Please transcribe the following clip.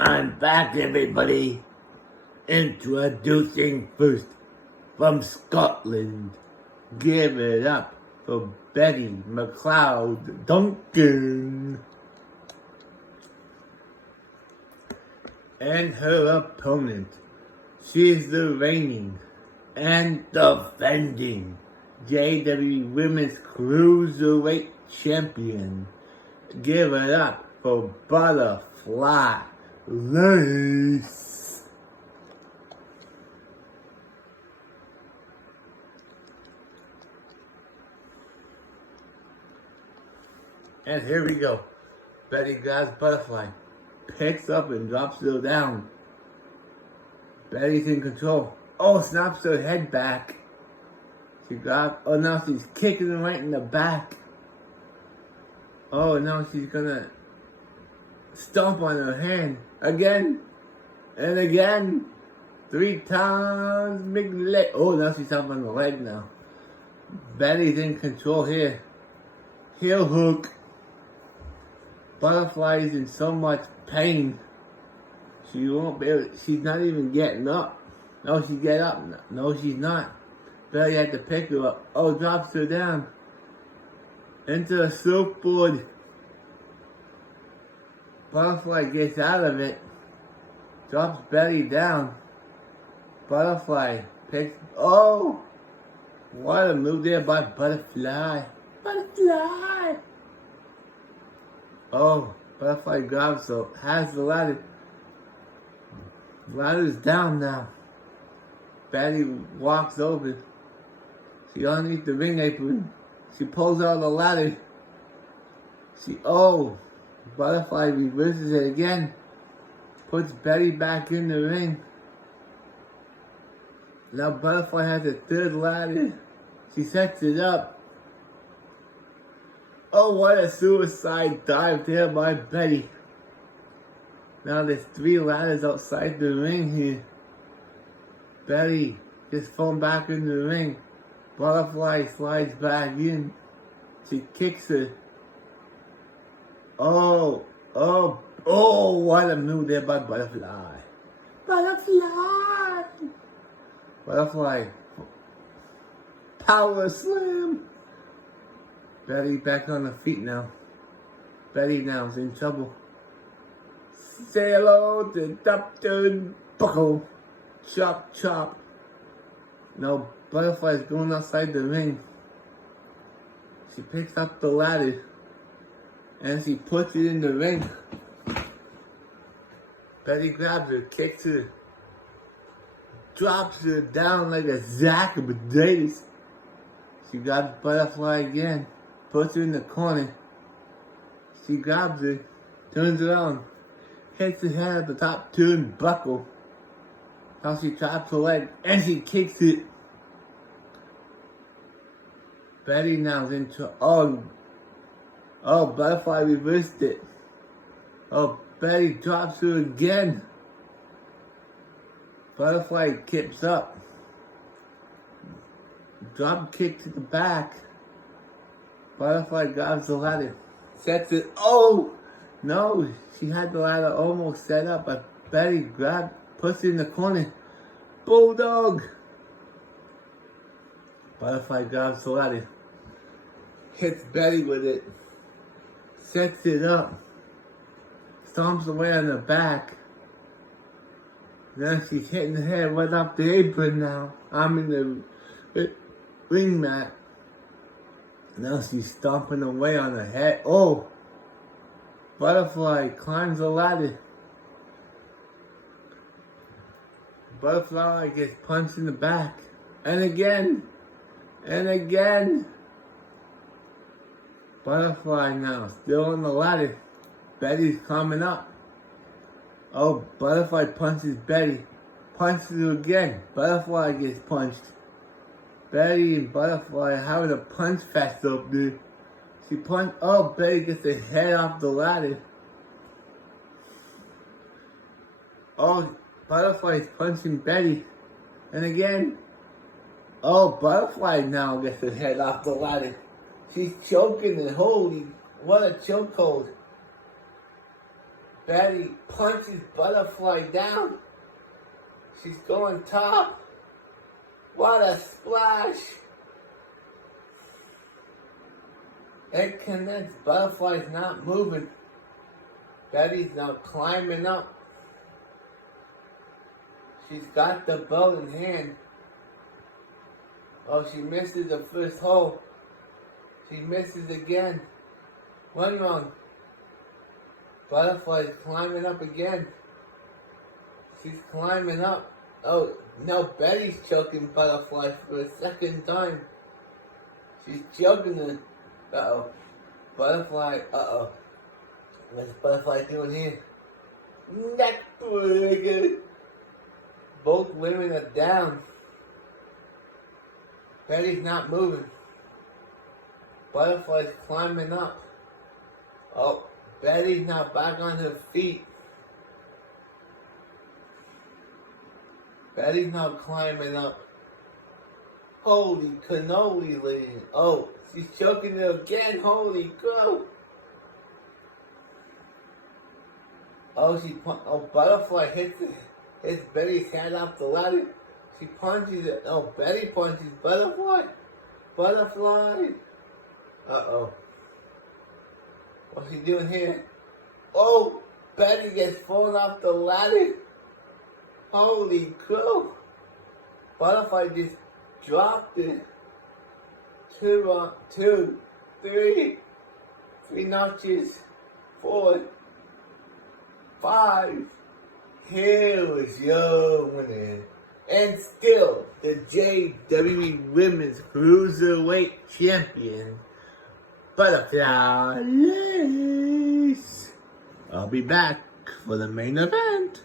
I'm back, everybody. Introducing first from Scotland. Give it up for Betty McLeod Duncan. And her opponent. She is the reigning and defending JWE Women's Cruiserweight Champion. Give it up for Butterfly Lace. And here we go. Betty grabs Butterfly, picks up and drops her down. Betty's in control. Oh, snaps her head back. She grabs, oh now she's kicking her right in the back. Oh, now she's gonna stomp on her hand. Again. And again. 3 times. Big leg. Oh, now she's up on the leg now. Betty's in control here. Heel hook. Butterfly is in so much pain. She won't be able, she's not even getting up. No, she get up. No, she's not. Betty had to pick her up. Oh, drops her down. Into a surfboard. Butterfly gets out of it. Drops Betty down. Butterfly picks. Oh! What a move there by Butterfly. Butterfly! Oh, Butterfly grabs her. Has the ladder. Ladder's down now. Betty walks over. She underneath the ring apron. She pulls out the ladder. Butterfly reverses it again. Puts Betty back in the ring. Now Butterfly has a third ladder. She sets it up. Oh, what a suicide dive there by Betty. Now there's 3 ladders outside the ring here. Betty just falling back in the ring. Butterfly slides back in. She kicks her. Oh, what a move there by Butterfly. Butterfly. Power slam. Betty back on her feet now. Betty now is in trouble. Say hello to Dr. Buckle. Chop, chop. No, Butterfly's going outside the ring. She picks up the ladder and she puts it in the ring. Betty grabs her, kicks her, drops her down like a sack of potatoes. She grabs Butterfly again, puts her in the corner. She grabs her, turns around, hits her head at the top turnbuckle. Now she traps her leg and she kicks it. Betty now's into Butterfly reversed it. Oh, Betty drops her again. Butterfly kips up. Drop kick to the back. Butterfly grabs the ladder. Sets it. Oh! No, she had the ladder almost set up, but Betty puts it in the corner. Bulldog! Butterfly grabs the ladder. Hits Betty with it. Sets it up. Stomps away on the back. Now she's hitting the head right off the apron now. I'm in the ring mat. Now she's stomping away on her head. Oh! Butterfly climbs the ladder. Butterfly gets punched in the back. And again. And again. Butterfly now still on the ladder. Betty's coming up. Oh, Butterfly punches Betty. Punches her again. Butterfly gets punched. Betty and Butterfly having a punch fest up there. She punched. Oh, Betty gets her head off the ladder. Oh, Butterfly's punching Betty. And again. Oh, Butterfly now gets her head off the ladder. She's choking and holy, what a chokehold. Betty punches Butterfly down. She's going top. What a splash. It connects. Butterfly's not moving. Betty's now climbing up. She's got the belt in hand. Oh, she misses the first hole. She misses again. One wrong. Butterfly's climbing up again. She's climbing up. Oh, now Betty's choking Butterfly for a second time. She's choking her. Uh-oh. Butterfly, uh-oh. What's Butterfly doing here? Neck breaker. Both women are down. Betty's not moving. Butterfly's climbing up. Oh, Betty's now back on her feet. Betty's now climbing up. Holy cannoli, lady. Oh, she's choking her again. Holy crow. Oh, Butterfly hits Betty's head off the ladder. She punches it. Oh, Betty punches Butterfly. Butterfly. Uh-oh. What's she doing here? Oh, Betty gets thrown off the ladder. Holy crow. Butterfly just dropped it. Three notches. 4, 5. Here was your winner. And still, the JWE Women's Cruiserweight Champion, Butterfly. I'll be back for the main event.